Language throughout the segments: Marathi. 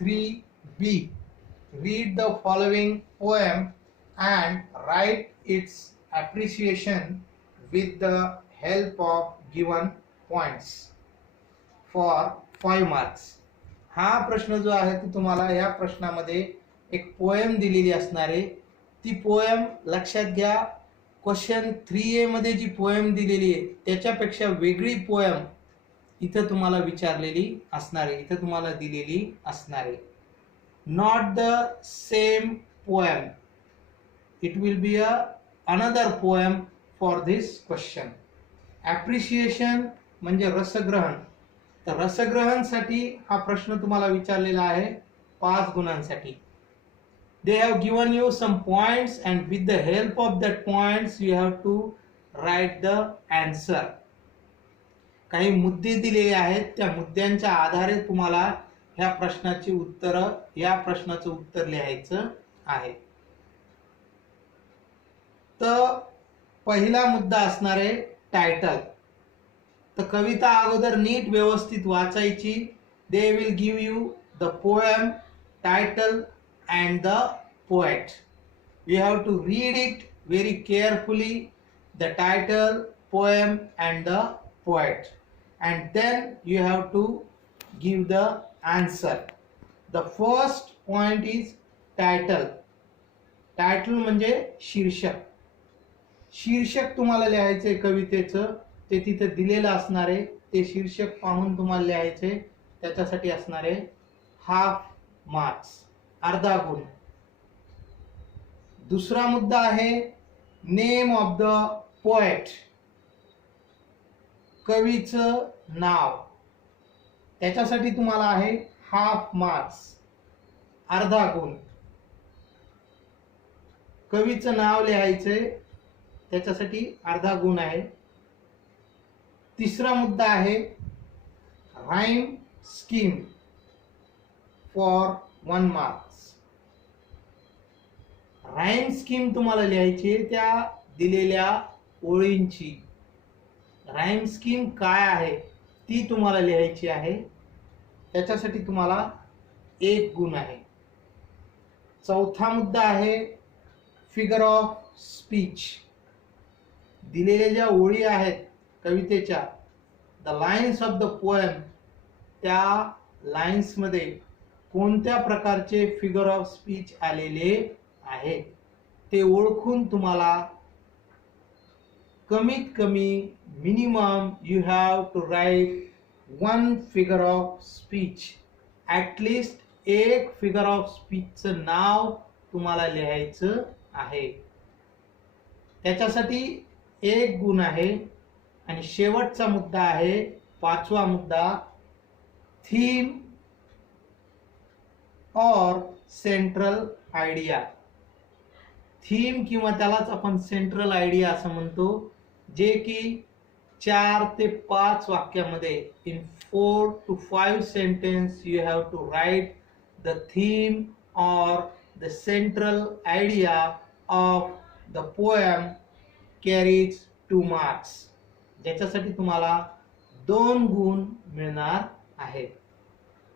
3B. Read the following poem and write its appreciation with the help of given points for 5 marks. हा प्रश्न जो आहे तो तुम्हाला या प्रश्नामध्ये एक पोएम दिलेली असणार आहे. ती पोएम लक्षात घ्या. क्वेश्चन 3A मध्ये जी पोएम दिलेली आहे त्याच्यापेक्षा वेगळी पोएम इथं तुम्हाला विचारलेली असणार आहे, इथं तुम्हाला दिलेली असणार आहे. Not the same poem, it will be another poem for this question. Appreciation म्हणजे रसग्रहण. तर रसग्रहणसाठी हा प्रश्न तुम्हाला विचारलेला आहे 5 गुणांसाठी. They have given you some points and with the help of that points you have to write the answer. काही मुद्दे दिलेले आहेत, त्या मुद्द्यांच्या आधारे तुम्हाला ह्या प्रश्नाचं उत्तर लिहायचं आहे. तर पहिला मुद्दा असणार आहे टायटल. तर कविता अगोदर नीट व्यवस्थित वाचायची. They will give you the poem, title and the poet. We have to read it very carefully, the title, poem and the poet, and then you have to give the answer. The first point is title. Title म्हणजे शीर्षक. शीर्षक तुम्हाला लिहायचे कवितेचं, ते तिथे दिलेलं असणार आहे. ते शीर्षक पाहून तुम्हाला लिहायचे. त्याच्यासाठी असणार आहे हाफ मार्क्स, अर्धा गुण. दुसरा मुद्दा आहे नेम ऑफ द पोएट, कवीचं नाव. त्याच्यासाठी तुम्हाला आहे हाफ मार्क्स, अर्धा गुण. कवीचं नाव लिहायचंय, त्याच्यासाठी अर्धा गुण आहे. तिसरा मुद्दा आहे rhyme scheme for 1 marks. Rhyme scheme तुम्हाला लिहायची त्या दिलेल्या ओळींची. राईम स्कीम काय आहे ती तुम्हाला लिहायची आहे. त्याच्यासाठी तुम्हाला 1 गुण आहे. चौथा मुद्दा आहे फिगर ऑफ स्पीच. दिलेल्या ज्या ओळी आहेत कवितेच्या, the lines of the poem, त्या लाईन्स मध्ये कोणत्या प्रकारचे फिगर ऑफ स्पीच आलेले आहे ते ओळखून तुम्हाला कमीत कमी minimum you have to write 1 figure of speech. At least 1 figure of स्पीचचं नाव तुम्हाला लिहायचं आहे. त्याच्यासाठी 1 गुण आहे. आणि शेवटचा मुद्दा आहे 5वा मुद्दा, थीम और सेंट्रल आयडिया. थीम किंवा त्यालाच आपण सेंट्रल आयडिया असं म्हणतो, जे की 4 ते 5 वाक्यामध्ये in 4 to 5 sentence you have to write the theme और the central idea of the poem carries 2 marks. ज्याच्यासाठी तुम्हाला 2 गुण मिळणार आहेत.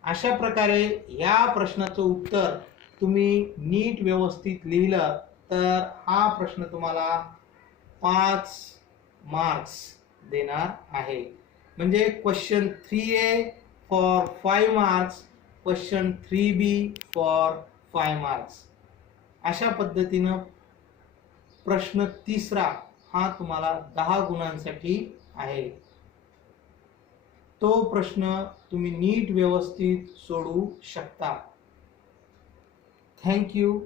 अशा प्रकारे या प्रश्नाचं उत्तर तुम्ही नीट व्यवस्थित लिहिलं तर हा प्रश्न तुम्हाला 5 मार्क्स देणार आहे. म्हणजे question 3A for 5 marks, question 3B for 5 marks. अशा पद्धतीनं प्रश्न 3रा हा तुम्हाला 10 गुणांसाठी आहे. तो प्रश्न तुम्ही नीट व्यवस्थित सोडवू शकता. Thank you.